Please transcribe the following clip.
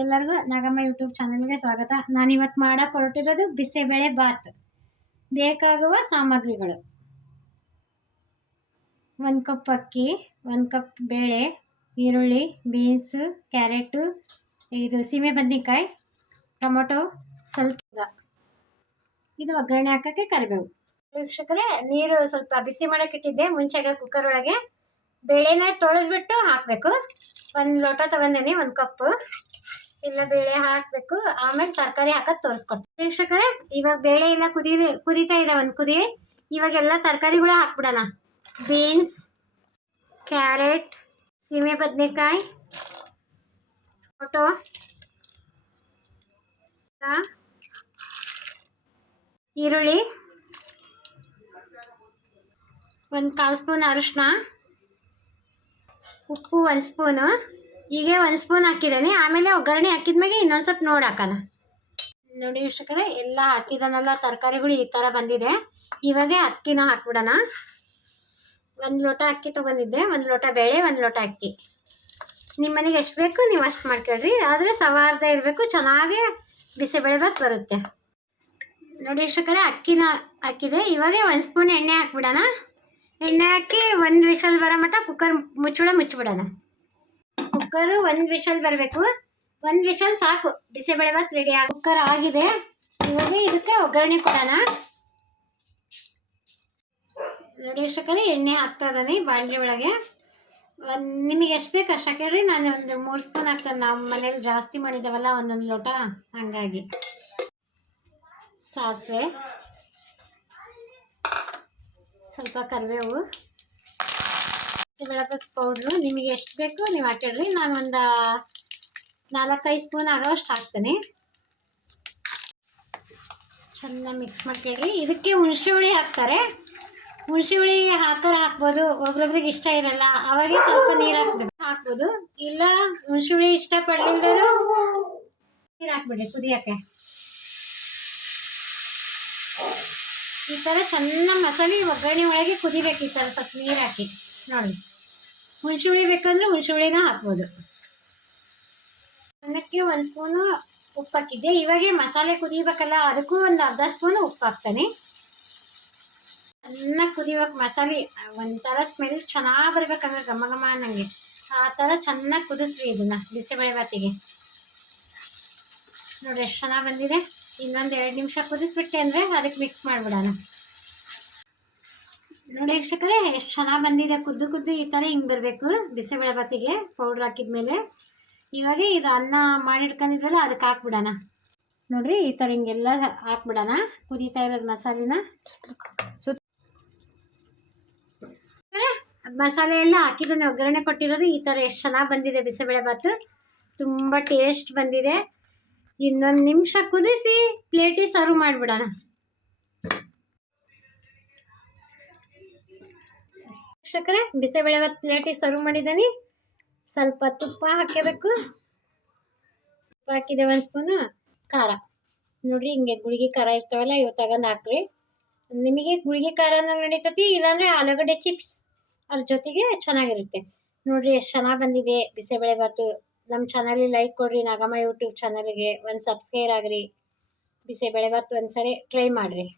ಎಲ್ಲರಿಗೂ ನಾಗಮ್ಮ ಯೂಟ್ಯೂಬ್ ಚಾನಲ್ಗೆ ಸ್ವಾಗತ. ನಾನಿವತ್ತು ಮಾಡಕ್ಕೆ ಹೊರಟಿರೋದು ಬಿಸಿಬೇಳೆ ಬಾತ್. ಬೇಕಾಗುವ ಸಾಮಗ್ರಿಗಳು. ಒಂದು ಕಪ್ ಅಕ್ಕಿ, ಒಂದು ಕಪ್ ಬೇಳೆ, ಈರುಳ್ಳಿ, ಬೀನ್ಸು, ಕ್ಯಾರೆಟು, ಇದು ಸೀಮೆ ಬದನೆಕಾಯಿ ಟೊಮೊಟೊ, ಸ್ವಲ್ಪ ಇದು ಒಗ್ಗರಣೆ ಹಾಕೋಕ್ಕೆ ಕರಿಬೇವು. ವೀಕ್ಷಕರೇ, ನೀರು ಸ್ವಲ್ಪ ಬಿಸಿ ಮಾಡೋಕೆ ಇಟ್ಟಿದ್ದೆ. ಮುಂಚೆಗೆ ಕುಕ್ಕರ್ ಒಳಗೆ ಬೇಳೆನ ತೊಳೆದ್ಬಿಟ್ಟು ಹಾಕಬೇಕು. ಒಂದು ಲೋಟ ತೊಗೊಂಡೇನೆ ಒಂದು ಕಪ್ಪು ಇಲ್ಲ ಬೇಳೆ ಹಾಕಬೇಕು. ಆಮೇಲೆ ತರಕಾರಿ ಹಾಕೋದು ತೋರಿಸ್ಕೊಡ್ತೀನಿ. ಪ್ರೇಕ್ಷಕರೇ, ಇವಾಗ ಬೇಳೆ ಎಲ್ಲ ಕುದಿ ಕುದೀತಾ ಇದೆ ಒಂದು ಕುದಿ. ಇವಾಗೆಲ್ಲ ತರಕಾರಿಗಳು ಹಾಕ್ಬಿಡೋಣ. ಬೀನ್ಸ್, ಕ್ಯಾರೆಟ್, ಸೀಮೆ ಬದನೆಕಾಯಿ ಟೊಟೊ ಈರುಳ್ಳಿ, ಒಂದು ಕಾಲು ಸ್ಪೂನ್ ಅರಿಶಿನ ಉಪ್ಪು ಒಂದು ಸ್ಪೂನು. ಈಗ ಒಂದು ಸ್ಪೂನ್ ಹಾಕಿದ್ದೇನೆ. ಆಮೇಲೆ ಒಗ್ಗರಣೆ ಹಾಕಿದ್ಮೇಲೆ ಇನ್ನೊಂದು ಸ್ವಲ್ಪ ನೋಡಿ ಹಾಕೋಣ. ನೋಡಿ ವೀಕ್ಷಕರೇ, ಎಲ್ಲ ಹಾಕಿದನೆಲ್ಲ, ತರಕಾರಿಗಳು ಈ ಥರ ಬಂದಿದೆ. ಇವಾಗ ಅಕ್ಕಿನ ಹಾಕ್ಬಿಡೋಣ. ಒಂದು ಲೋಟ ಅಕ್ಕಿ ತೊಗೊಂಡಿದ್ದೆ. ಒಂದು ಲೋಟ ಬೇಳೆ, ಒಂದು ಲೋಟ ಅಕ್ಕಿ. ನಿಮ್ಮ ಮನೆಗೆ ಎಷ್ಟು ಬೇಕು ನೀವು ಅಷ್ಟು ಮಾಡ್ಕೊಳ್ರಿ. ಆದರೆ ಸವಾರ್ದ ಇರಬೇಕು, ಚೆನ್ನಾಗಿ ಬಿಸಿಬೇಳೆಬಾತ್ ಬರುತ್ತೆ. ನೋಡಿ ವೀಕ್ಷಕರೇ, ಅಕ್ಕಿನ ಹಾಕಿದೆ. ಇವಾಗ ಒಂದು ಸ್ಪೂನ್ ಎಣ್ಣೆ ಹಾಕ್ಬಿಡೋಣ. ಎಣ್ಣೆ ಹಾಕಿ ಒಂದು ವಿಷಲ್ ಬರೋ ಮಟ್ಟ ಕುಕ್ಕರ್ ಮುಚ್ಚಳ ಮುಚ್ಚಿಬಿಡೋಣ. ಕುಕ್ಕರು ಒಂದು ವಿಷಲ್ ಬರಬೇಕು. ಒಂದು ವಿಷಲ್ ಸಾಕು. ಬಿಸಿಬೇಳೆಬಾತ್ ರೆಡಿ ಆಗಿ ಕುಕ್ಕರ್ ಆಗಿದೆ. ಇವಾಗ ಇದಕ್ಕೆ ಒಗ್ಗರಣೆ ಕೊಡೋಣ. ನೋಡಿ ವೀಕ್ಷಕರೇ, ಎಣ್ಣೆ ಹಾಕ್ತಾ ಇದ್ದಾನೆ ಬಾಂಡ್ಲಿ ಒಳಗೆ. ಒಂದು ನಿಮಗೆ ಎಷ್ಟು ಬೇಕು ಅಷ್ಟು ಹಾಕಿಡ್ರಿ ನಾನು ಒಂದು ಮೂರು ಸ್ಪೂನ್ ಹಾಕ್ತೇನೆ. ನಾವು ಮನೇಲಿ ಜಾಸ್ತಿ ಮಾಡಿದ್ದೇವಲ್ಲ ಒಂದೊಂದು ಲೋಟ. ಹಾಗಾಗಿ. ಸಾಸಿವೆ. ಸ್ವಲ್ಪ ಕರಿಬೇವು. ಬೆಳಗ್ಗೆ ಪೌಡ್ರು ನಿಮಗೆ ಎಷ್ಟು ಬೇಕು ನೀವು ಹಾಕಿಡ್ರಿ. ನಾನು ಒಂದು ನಾಲ್ಕೈದು ಸ್ಪೂನ್ ಆಗೋಷ್ಟು ಹಾಕ್ತೀನಿ. ಚೆನ್ನಾಗಿ ಮಿಕ್ಸ್ ಮಾಡ್ಕೊಳ್ರಿ. ಇದಕ್ಕೆ ಹುಣಸೆ ಹುಳಿ ಹಾಕ್ತಾರೆ. ಹುಣಸೆ ಹುಳಿ ಹಾಕೋರು ಹಾಕ್ಬೋದು. ಒಬ್ರೊಬ್ರಿಗೆ ಇಷ್ಟ ಇರಲ್ಲ. ಅವಾಗೆ ಸ್ವಲ್ಪ ನೀರು ಹಾಕ್ಬೇಕು ಹಾಕ್ಬೋದು. ಇಲ್ಲ ಹುಣಸೆ ಹುಳಿ ಇಷ್ಟಪಡಲಿಲ್ಲರೂ ನೀರು ಹಾಕ್ಬಿಡಿ ಕುದಿಯೋಕ್ಕೆ. ಈ ಥರ ಚೆನ್ನಾಗಿ ಮಸಾಲೆ ಒಗ್ಗರಣೆ ಒಳಗೆ ಕುದಿಬೇಕು ಈ ಥರ ಸ್ವಲ್ಪ ನೀರು ಹಾಕಿ. ನೋಡಿ. ಹುಣಸೆ ಬೇಕಂದ್ರೆ ಹುಣಸೆ ಹುಳಿನ ಹಾಕ್ಬೋದು. ಅನ್ನಕ್ಕೆ ಒಂದು ಸ್ಪೂನು ಉಪ್ಪು ಹಾಕಿದ್ದೆ ಇವಾಗೆ ಮಸಾಲೆ ಕುದಿಬೇಕಲ್ಲ, ಅದಕ್ಕೂ ಒಂದು ಅರ್ಧ ಸ್ಪೂನು ಉಪ್ಪು ಹಾಕ್ತಾನೆ ಚೆನ್ನಾಗಿ ಕುದಿಬೇಕು ಮಸಾಲೆ, ಒಂಥರ ಸ್ಮೆಲ್ ಚೆನ್ನಾಗಿ ಬರ್ಬೇಕಂದ್ರೆ ಘಮ ಘಮ ಅನ್ನಂಗೆ. ಆ ಥರ ಚೆನ್ನಾಗಿ ಕುದಿಸ್ರಿ ಇದನ್ನು, ಬಿಸಿಬೇಳೆ ಬಾತಿಗೆ. ನೋಡಿ ಎಷ್ಟು ಚೆನ್ನಾಗಿ ಬಂದಿದೆ. ಇನ್ನೊಂದು ಎರಡು ನಿಮಿಷ ಕುದಿಸ್ಬಿಟ್ಟೆ ಅಂದರೆ ಅದಕ್ಕೆ ಮಿಕ್ಸ್ ಮಾಡಿಬಿಡೋಣ. ನೋಡಿ ವೀಕ್ಷಕರೇ ಎಷ್ಟು ಚೆನ್ನಾಗಿ ಬಂದಿದೆ. ಕುದ್ದು ಕುದ್ದು ಈ ಥರ ಹಿಂಗೆ ಬರಬೇಕು ಬಿಸಿಬೇಳೆ ಬಾತಿಗೆ ಪೌಡ್ರ್ ಹಾಕಿದ್ಮೇಲೆ. ಇವಾಗ ಇದು ಅನ್ನ ಮಾಡಿಟ್ಕೊಂಡಿದ್ವಲ್ಲ, ಅದಕ್ಕೆ ಹಾಕ್ಬಿಡೋಣ. ನೋಡಿರಿ, ಈ ಥರ ಹಿಂಗೆಲ್ಲ ಹಾಕ್ಬಿಡೋಣ. ಕುದೀತಾ ಇರೋದು ಮಸಾಲೆನ. ಸುತ್ತ ಮಸಾಲೆ ಎಲ್ಲ ಹಾಕಿದ್ದನ್ನು ಒಗ್ಗರಣೆ ಕೊಟ್ಟಿರೋದು ಈ ಥರ ಎಷ್ಟು ಚೆನ್ನಾಗಿ ಬಂದಿದೆ ಬಿಸಿಬೇಳೆ ಬಾತು. ತುಂಬ ಟೇಸ್ಟ್ ಬಂದಿದೆ. ಇನ್ನೊಂದು ನಿಮಿಷ ಕುದಿಸಿ ಪ್ಲೇಟಿಗೆ ಸರ್ವ್ ಮಾಡಿಬಿಡೋಣ. ವೀಕ್ಷಕರೇ ಬಿಸಿಬೇಳೆ ಭಾತ್ ಪ್ಲೇಟಿಗೆ ಸರ್ವ್ ಮಾಡಿದ್ದೀನಿ ಸ್ವಲ್ಪ ತುಪ್ಪ ಹಾಕಬೇಕು ತುಪ್ಪ ಹಾಕಿದೆ ಒಂದು ಸ್ಪೂನು ಖಾರ. ನೋಡ್ರಿ, ಹಿಂಗೆ ಗುಳಿಗೆ ಖಾರ ಇರ್ತಾವಲ್ಲ ಇವು ತಗೊಂಡು ಹಾಕ್ರಿ ನಿಮಗೆ ಗುಳಿಗೆ ಖಾರನ ನಡೀತತಿ, ಇಲ್ಲಾಂದರೆ ಆಲೂಗಡ್ಡೆ ಚಿಪ್ಸ್ ಅದ್ರ ಜೊತೆಗೆ ಚೆನ್ನಾಗಿರುತ್ತೆ. ನೋಡ್ರಿ, ಎಷ್ಟು ಚೆನ್ನಾಗಿ ಬಂದಿದೆ ಬಿಸಿಬೇಳೆ ಬಾತು ನಮ್ಮ ಚಾನಲಿಗೆ ಲೈಕ್ ಕೊಡಿರಿ, ನಾಗಮ್ಮ ಯೂಟ್ಯೂಬ್ ಚಾನಲ್ಗೆ ಒಂದು ಸಬ್ಸ್ಕ್ರೈಬ್ ಆಗ್ರಿ. ಬಿಸಿಬೇಳೆ ಬಾತು ಒಂದು ಸರಿ ಟ್ರೈ ಮಾಡಿರಿ.